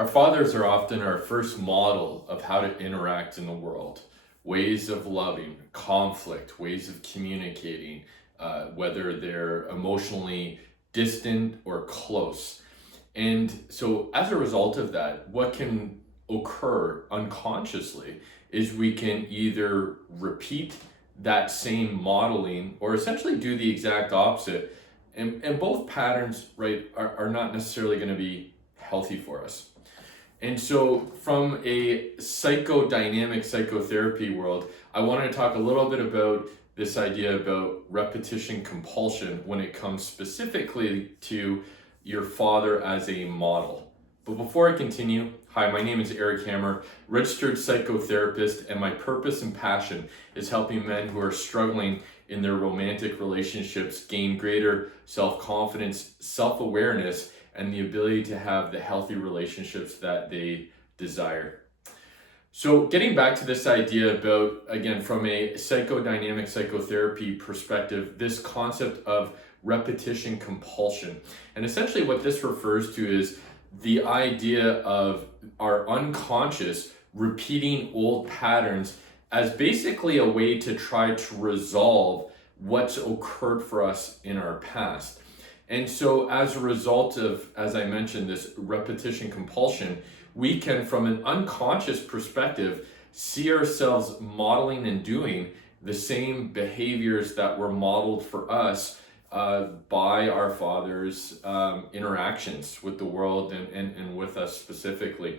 Our fathers are often our first model of how to interact in the world. Ways of loving, conflict, ways of communicating, whether they're emotionally distant or close. And so, as a result of that, what can occur unconsciously is we can either repeat that same modeling or essentially do the exact opposite. And both patterns, right, are not necessarily going to be healthy for us. And so, from a psychodynamic psychotherapy world, I want to talk a little bit about this idea about repetition compulsion when it comes specifically to your father as a model. But before I continue, hi, my name is Eric Hammer, registered psychotherapist, and my purpose and passion is helping men who are struggling in their romantic relationships gain greater self-confidence, self-awareness, and the ability to have the healthy relationships that they desire. So getting back to this idea about, again, from a psychodynamic psychotherapy perspective, this concept of repetition compulsion. And essentially what this refers to is the idea of our unconscious repeating old patterns as basically a way to try to resolve what's occurred for us in our past. And so as a result of, as I mentioned, this repetition compulsion, we can, from an unconscious perspective, see ourselves modeling and doing the same behaviors that were modeled for us by our father's interactions with the world and with us specifically.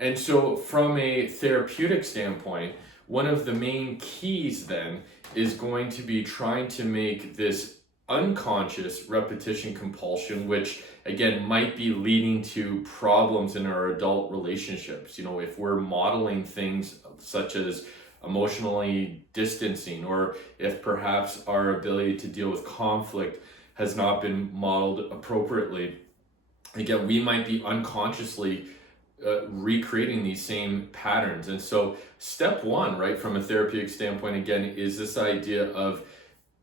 And so from a therapeutic standpoint, one of the main keys then is going to be trying to make this unconscious repetition compulsion, which again might be leading to problems in our adult relationships. You know, if we're modeling things such as emotionally distancing, or if perhaps our ability to deal with conflict has not been modeled appropriately, again, we might be unconsciously recreating these same patterns. And so step one, right, from a therapeutic standpoint, again, is this idea of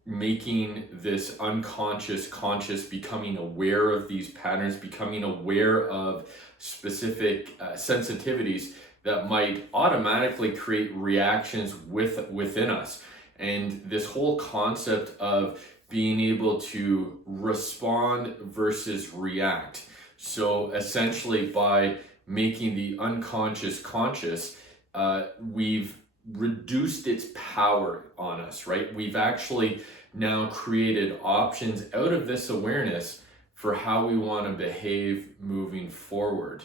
making this unconscious conscious, becoming aware of these patterns, becoming aware of specific sensitivities that might automatically create reactions within us. And this whole concept of being able to respond versus react. So essentially by making the unconscious conscious, we've reduced its power on us, right? We've actually now created options out of this awareness for how we want to behave moving forward.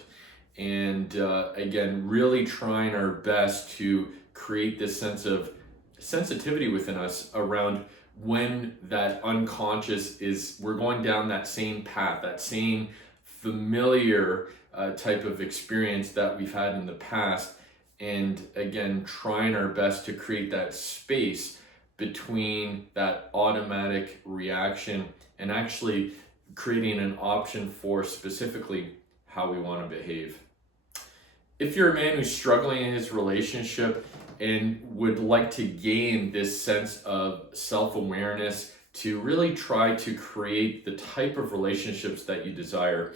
And again, really trying our best to create this sense of sensitivity within us around when that unconscious is, we're going down that same path, that same familiar type of experience that we've had in the past. And again, trying our best to create that space between that automatic reaction and actually creating an option for specifically how we want to behave. If you're a man who's struggling in his relationship and would like to gain this sense of self-awareness to really try to create the type of relationships that you desire,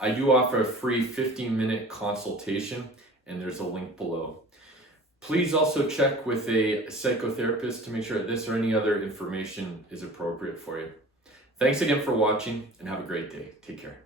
I do offer a free 15-minute consultation, and there's a link below. Please also check with a psychotherapist to make sure that this or any other information is appropriate for you. Thanks again for watching, and have a great day. Take care.